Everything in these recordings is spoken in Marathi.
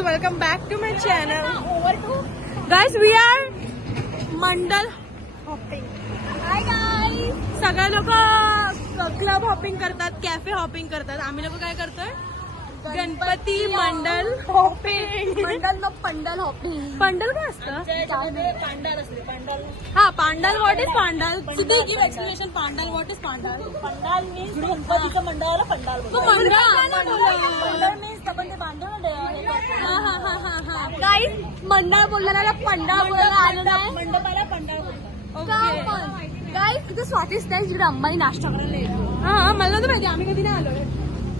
guys, welcome back to my channel. Guys, we are Mandal hopping. Hi guys. सगळे लोक क्लब हॉपिंग करतात, कॅफे हॉपिंग करतात. आम्ही लोक काय करतोय? गणपती मंडल हॉपिंग. मंडल न पंडल हॉपिंग. पंडल काय असतं? पांडल असते. पांडल. हा, pandal. What is pandal? Siddhi give explanation. Pandal, what is pandal? Pandal means गणपतीचं मंडळाला पंडाल. मंडळ मीन्स आपण ते बांधून हा. गाईज मंडळ बोलण्याला पंडाळ बोलायला आलं नाही. मंडपाला पंडाळ ओके. गाईज तिथे स्वादिष्ट आहे जिकडे अंबानी नाश्ता करायला येतो. हा, मला नव्हतं माहिती. आम्ही कधी नाही आलो.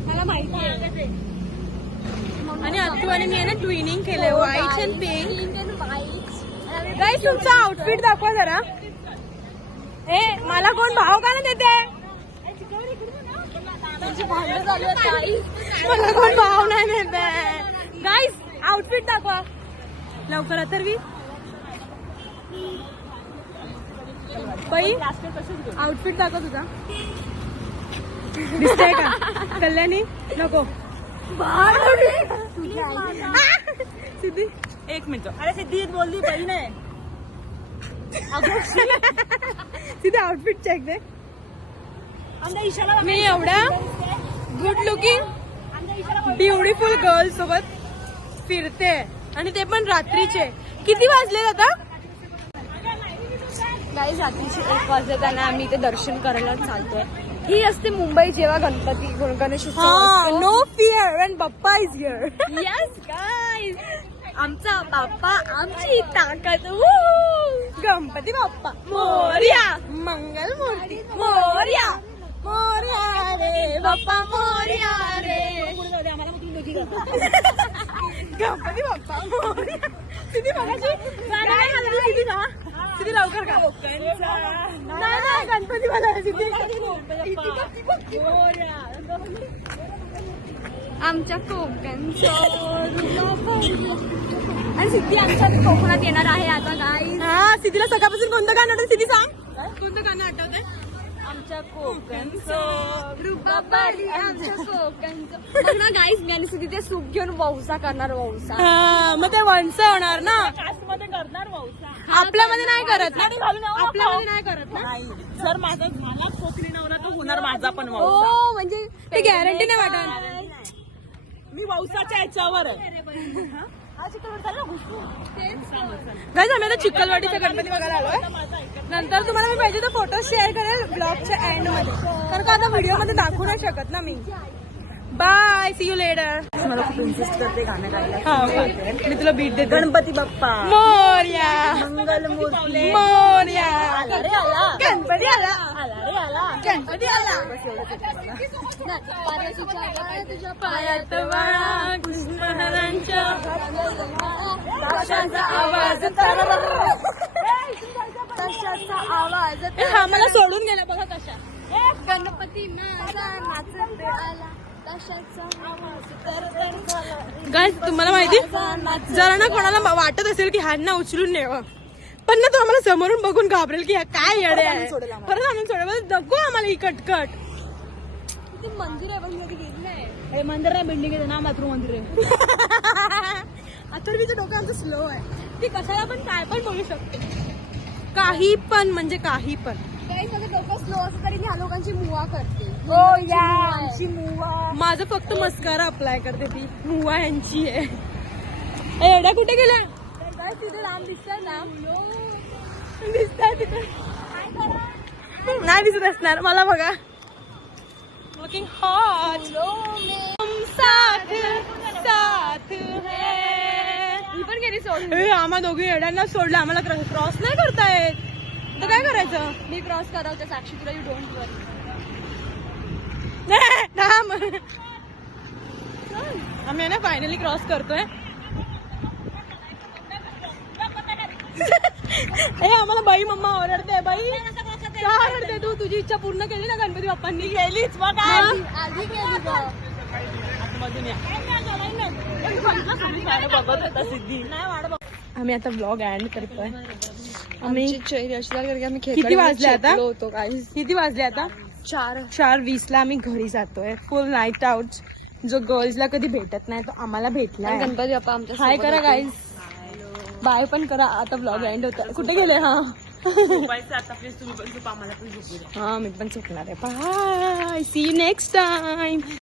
मला माहिती आहे. आणि अत्तू आणि मी ना ट्विनिंग केलंय, व्हाईट अँड पिंक. गाईस, तुमचा आउटफिट दाखवा जरा. ए, मला कोण भाव का नाही देते? भांडण चालू आहे. मला कोण भाव नाही देते. गाईस, आउटफिट दाखवा लवकर. अथर्वी, बाई आउटफिट दाखव तुझा. दिसतंय का? कल्याणी नको. सिद्धी एक मिनिट. अरे सिद्धी बोलली बहीण आहे. सिद्धी आउटफिट चेक दे. मी एवढ्या गुड लुकिंग ब्युटिफुल गर्ल सोबत फिरते आणि ते पण रात्रीचे. किती वाजले आता? गाईज रात्रीचे 1 वाजताना आम्ही इथे दर्शन करायला चालतोय. ही असते मुंबई जेव्हा Ganpati Ganeshotsav. No fear when Bappa is here. Yes guys, आमचा बाप्पा आमची ताकद. गणपती बाप्पा मोरया. मंगल मूर्ती मोरया. मोरया रे बाप्पा मोरया रे. गणपती बाप्पा मोरया. सिद्धी बघायची सिद्धी का? सिद्धी लवकर का? नाही, गणपती मला सिद्धी. आमच्या कोकणचं आणि सिद्धी आमच्या कोकणात येणार आहे आता गाईज. हा, सिद्धीला सकाळपासून कोणतं गाणं आठवतं? सिद्धी सांग, कोणतं गाणं आठवतंय? आमच्या कोकणचं रुबाबारी आमच्या कोकणचं. मग ना गाईज मी आणि सिद्धी ते सूप घेऊन वौसा करणार. वौसा हा, मग ते वंश होणार ना. मध्ये करणार वौसा. आपल्यामध्ये नाही करत ना. आपल्यामध्ये नाही करत ना. जर माझा मला कोकणी नवरा तर होणार माझा पण हो, म्हणजे ते गॅरंटी नाही वाटत. मी वौसाच्या ह्याच्यावर गाईज, आम्ही आता चिखलवाडीच्या गणपती बघायला आलोय. नंतर तुम्हाला मी पाहिजे तर फोटो शेअर करेल ब्लॉगच्या एंड मध्ये, कारण का आता व्हिडिओ मध्ये दाखवू नाही शकत ना मी. Bye, see you later. मला खूप इंटरेस्ट करते गाणं गायला. मी तुला बीट देते. गणपती बाप्पा मोरया. मंगल मूर्ती मोरया. आला रे आला. गणपती आला. आला रे आला. गणपती आला. तुझ्या पायात वाळा कृष्णांच्या ताशाचा आवाज. ताशाचा आवाज. हा, मला सोडून गेला बघा कशा. गणपती माझा नाचत आला. ताशाचा आवाज. गाईज, तुम्हाला माहिती, जरा ना कोणाला वाटत असेल की ह्यांना उचलून नेवा, पण ना तो आम्हाला समोरून बघून घाबरेल की काय येडे आहे. परत आणून सोडेल. नको आम्हाला ही कटकट. ते मंदिर आहे पण मी गेली नाही. हे मंदिर आहे, बिल्डिंग आहे ना, मातृ मंदिर आहे. अथर्वीचं डोकं आमचं स्लो आहे. ती कशाला पण काय पण बोलू शकते. काही पण म्हणजे काही पण. काही माझं डोकं स्लो असं तरी मी ह्या लोकांची मुवा करते. आमची मुवा. माझं फक्त मस्कारा अप्लाय करते ती. मुवा यांची आहे. एवढ्या कुठे गेल्या? काय तिथे लांब दिसतंय ना. दिसताय तिथे. नाही दिसत असणार मला. बघा, लुकिंग हॉट. साथ साथ है. मी पण गेली सोडून. आम्हा दोघी येड्यांना सोडलं. आम्हाला क्रॉस नाही करतायत तर काय करायचं? मी क्रॉस करावं साक्षी तुला. यू डोंट वरी. आम्ही ना फायनली क्रॉस करतोय. आम्हाला बाई मम्मा ओरडते. बाई का ओरडते तू? तुझी इच्छा पूर्ण केली ना गणपती बाप्पांनी? गेलीच मग आधी केली बघ. आम्ही आता ब्लॉग एंड करतोय. आम्ही किती वाजले आता? होतो काही. किती वाजले आता? 4:20 4:20 ला आम्ही घरी जातोय. फुल नाईट आउट जो गर्ल्सला कधी भेटत नाही तो आम्हाला भेटलाय. गणपती बाप्पा आमच्या हाय करा गाईज, बाय पण करा. आता ब्लॉग एंड होता. कुठे गेले? हा हा मी पण चुकणार आहे. Bye, see you next time.